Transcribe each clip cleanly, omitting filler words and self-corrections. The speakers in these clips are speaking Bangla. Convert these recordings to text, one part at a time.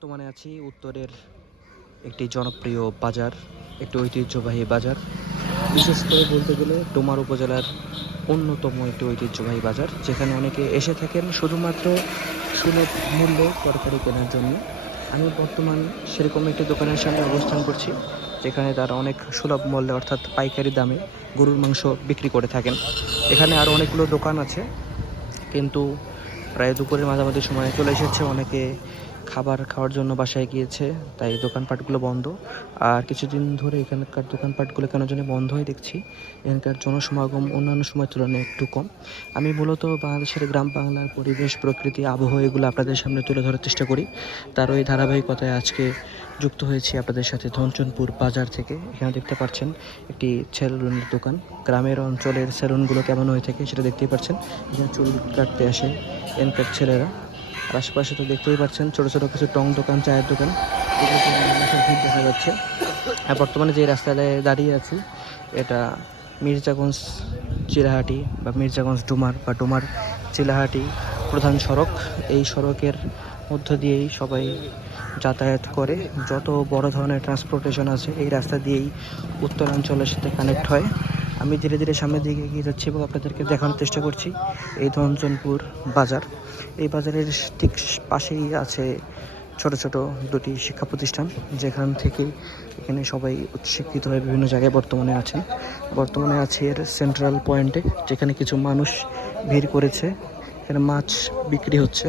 বর্তমানে আছি উত্তরের একটি জনপ্রিয় বাজার, একটি ঐতিহ্যবাহী বাজার। বিশেষ করে বলতে গেলে ডোমার উপজেলার অন্যতম একটি ঐতিহ্যবাহী বাজার, যেখানে অনেকে এসে থাকেন শুধুমাত্র সুলভ মূল্যে তরকারি কেনার জন্য। আমি বর্তমান সেরকম একটি দোকানের সামনে অবস্থান করছি, যেখানে তারা অনেক সুলভ মূল্যে অর্থাৎ পাইকারি দামে গরুর মাংস বিক্রি করে থাকেন। এখানে আরও অনেকগুলো দোকান আছে, কিন্তু প্রায় দুপুরের মাঝামাঝি সময়ে চলে এসেছে, অনেকে খাবার খাওয়ার জন্য বাসায় গিয়েছে, তাই দোকানপাটগুলো বন্ধ। আর কিছুদিন ধরে এখানকার দোকানপাটগুলো কেন জানি বন্ধ হয়ে দেখছি। এখানকার জনসমাগম অন্যান্য সময়ের তুলনায় একটু কম। আমি মূলত বাংলাদেশের গ্রাম বাংলার পরিবেশ, প্রকৃতি, আবহাওয়া এগুলো আপনাদের সামনে তুলে ধরার চেষ্টা করি। তার ওই ধারাবাহিকতায় আজকে যুক্ত হয়েছি আপনাদের সাথে ধনচনপুর বাজার থেকে। এখানে দেখতে পাচ্ছেন একটি সেলুনের দোকান। গ্রামের অঞ্চলের সেলুনগুলো কেমন হয়ে থাকে সেটা দেখতেই পাচ্ছেন। এখানে চুল কাটতে আসে এনকার ছেলেরা। আর আশেপাশে তো দেখতেই পাচ্ছেন ছোটো ছোটো কিছু টং দোকান, চায়ের দোকান, এগুলোতে মানুষের ভিড় দেখা যাচ্ছে। আর বর্তমানে যে রাস্তায় দাঁড়িয়ে আছি, এটা মির্জাগঞ্জ চিলাহাটি বা মির্জাগঞ্জ ডোমার বা ডোমার চিলাহাটি প্রধান সড়ক। এই সড়কের মধ্য দিয়েই সবাই যাতায়াত করে। যত বড় ধরনের ট্রান্সপোর্টেশন আছে এই রাস্তা দিয়েই উত্তরাঞ্চলের সাথে কানেক্ট হয়। আমি ধীরে ধীরে সামনের দিকে এগিয়ে যাচ্ছি এবং আপনাদেরকে দেখানোর চেষ্টা করছি এই ধনচনপুর বাজার। এই বাজারের ঠিক পাশেই আছে ছোট ছোট দুটি শিক্ষা প্রতিষ্ঠান, যেখান থেকে এখানে সবাই উচ্চশিক্ষিত হয়ে বিভিন্ন জায়গায় বর্তমানে আছেন। বর্তমানে আছে এর সেন্ট্রাল পয়েন্টে, যেখানে কিছু মানুষ ভিড় করেছে। এখানে মাছ বিক্রি হচ্ছে,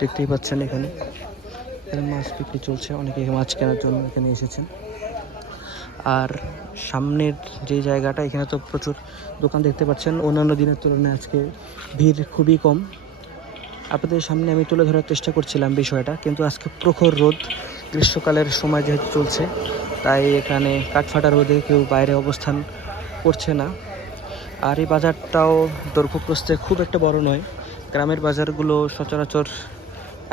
দেখতেই পাচ্ছেন। এখানে মাছ বিক্রি চলছে, অনেকে মাছ কেনার জন্য এখানে এসেছেন। আর সামনের যে জায়গাটা, এখানে তো প্রচুর দোকান দেখতে পাচ্ছেন। অন্যান্য দিনের তুলনায় আজকে ভিড় খুবই কম। আপনাদের সামনে আমি তুলে ধরার চেষ্টা করছিলাম বিষয়টা, কিন্তু আজকে প্রখর রোদ, গ্রীষ্মকালের সময় যেহেতু চলছে, তাই এখানে কাঠফাটা রোদে কেউ বাইরে অবস্থান করছে না। আর এই বাজারটাও দৈর্ঘ্য প্রস্থে খুব একটা বড় নয়। গ্রামের বাজারগুলো সচরাচর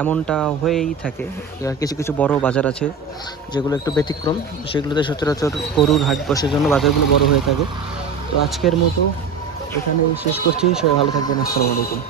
এমনটা হয়েই থাকে। কিছু কিছু বড় বাজার আছে যেগুলো একটু ব্যতিক্রম, সেগুলোতে সচরাচর গরুর হাট বসে, জন্য বাজারগুলো বড় হয়ে থাকে। তো আজকের মতো এখানেই শেষ করছি। সবাই ভালো থাকবেন। আসসালামু আলাইকুম।